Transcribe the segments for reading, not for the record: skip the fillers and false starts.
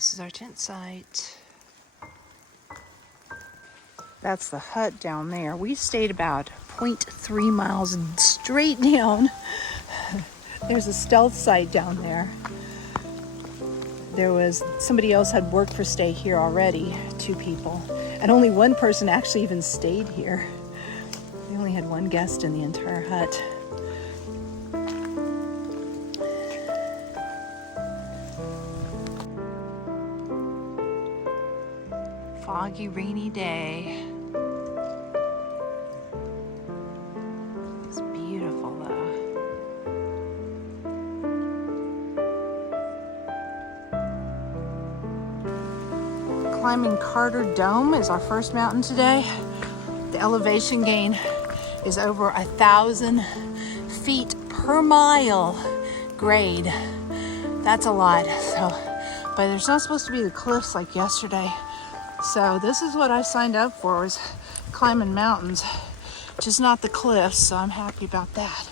This is our tent site. That's the hut down there. We stayed about 0.3 miles straight down. There's a stealth site down there. Somebody else had worked for stay here already, 2 people. And only one person actually even stayed here. They only had 1 guest in the entire hut. Foggy, rainy day. It's beautiful though. Climbing Carter Dome is our first mountain today. The elevation gain is over 1,000 feet per mile grade. That's a lot. But there's not supposed to be the cliffs like yesterday. So this is what I signed up for, was climbing mountains, just not the cliffs, so I'm happy about that.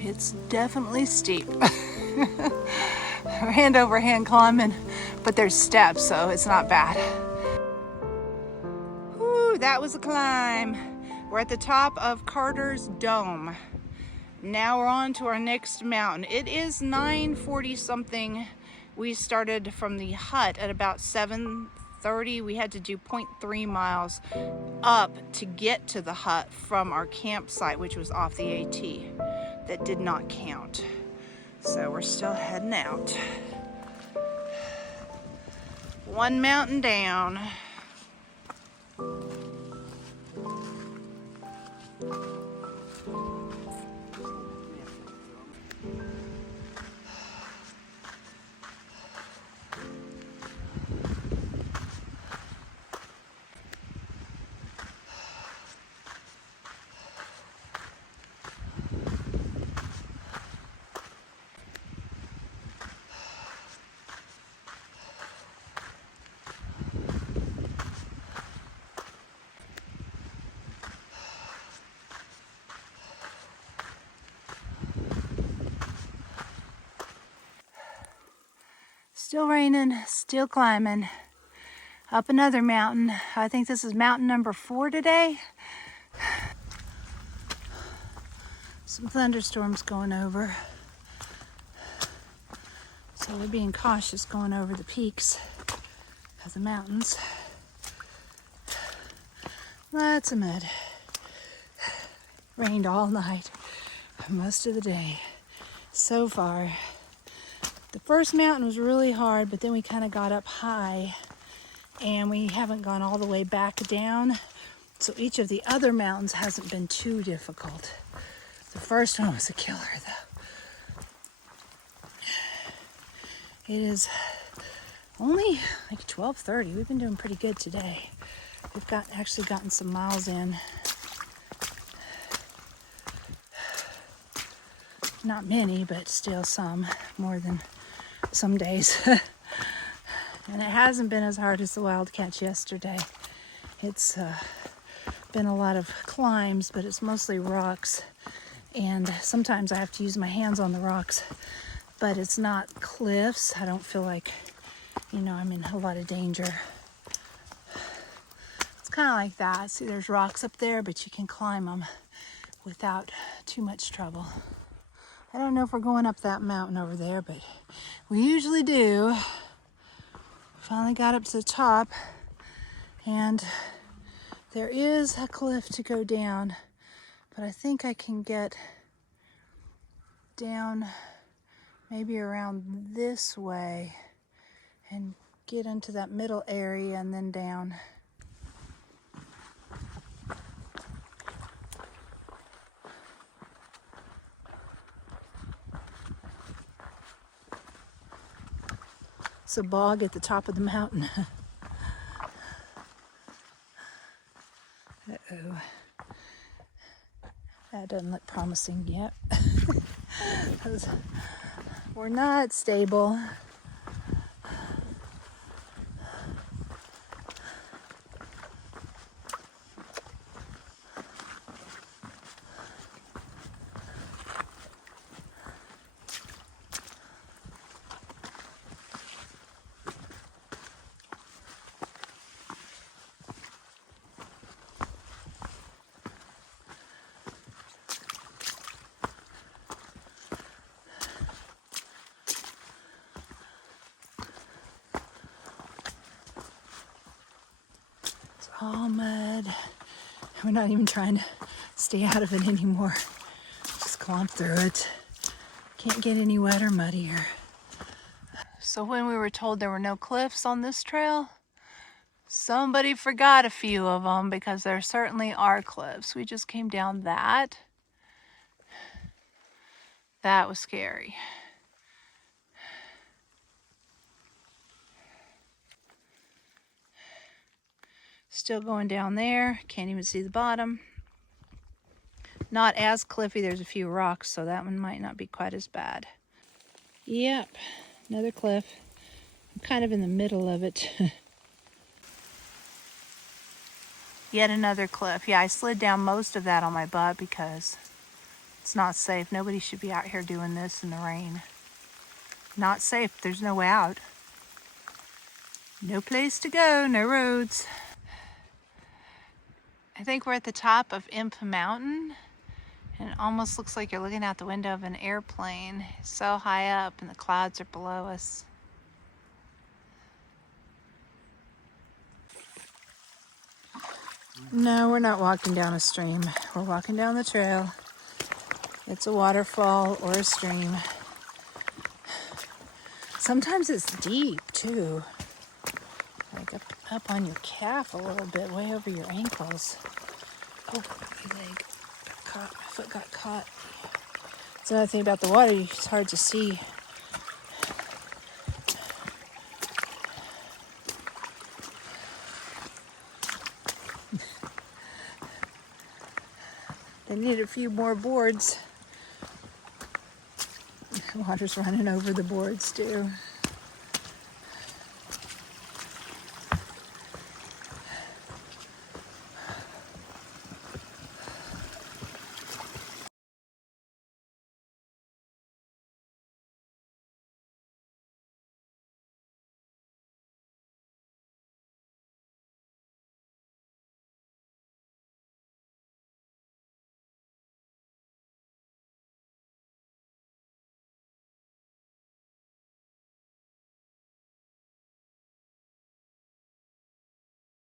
It's definitely steep. Hand over hand climbing, but there's steps, so it's not bad. Whew, that was a climb. We're at the top of Carter's Dome. Now we're on to our next mountain. It is 9:40 something. We started from the hut at about 7:30. We had to do 0.3 miles up to get to the hut from our campsite, which was off the AT. That did not count. So we're still heading out. 1 mountain down. Still raining, still climbing. Up another mountain. I think this is mountain number 4 today. Some thunderstorms going over. So we're being cautious going over the peaks of the mountains. Lots of mud. Rained all night, most of the day so far. The first mountain was really hard, but then we kind of got up high and we haven't gone all the way back down. So each of the other mountains hasn't been too difficult. The first one was a killer though. It is only like 12:30. We've been doing pretty good today. We've actually gotten some miles in. Not many, but still some, more than some days. And it hasn't been as hard as the Wildcats yesterday. It's been a lot of climbs, but it's mostly rocks. And sometimes I have to use my hands on the rocks, but it's not cliffs. I don't feel like, I'm in a lot of danger. It's kind of like that. See, there's rocks up there, but you can climb them without too much trouble. I don't know if we're going up that mountain over there, but we usually do. Finally got up to the top, and there is a cliff to go down, but I think I can get down maybe around this way and get into that middle area and then down. It's a bog at the top of the mountain. Uh-oh. That doesn't look promising yet. We're not stable. all mud. We're not even trying to stay out of it anymore. Just clomp through it. Can't get any wet or muddier. So when we were told there were no cliffs on this trail, somebody forgot a few of them, because there certainly are cliffs. We just came down that. That was scary. Still going down there. Can't even see the bottom. Not as cliffy. There's a few rocks, so that one might not be quite as bad. Yep, another cliff. I'm kind of in the middle of it. Yet another cliff. Yeah, I slid down most of that on my butt because it's not safe. Nobody should be out here doing this in the rain. Not safe. There's no way out. No place to go. No roads. I think we're at the top of Imp Mountain. And it almost looks like you're looking out the window of an airplane. It's so high up and the clouds are below us. No, we're not walking down a stream. We're walking down the trail. It's a waterfall or a stream. Sometimes it's deep too. Like up on your calf a little bit, way over your ankles. Oh, my leg got caught. My foot got caught. That's another thing about the water, it's hard to see. They need a few more boards. Water's running over the boards too.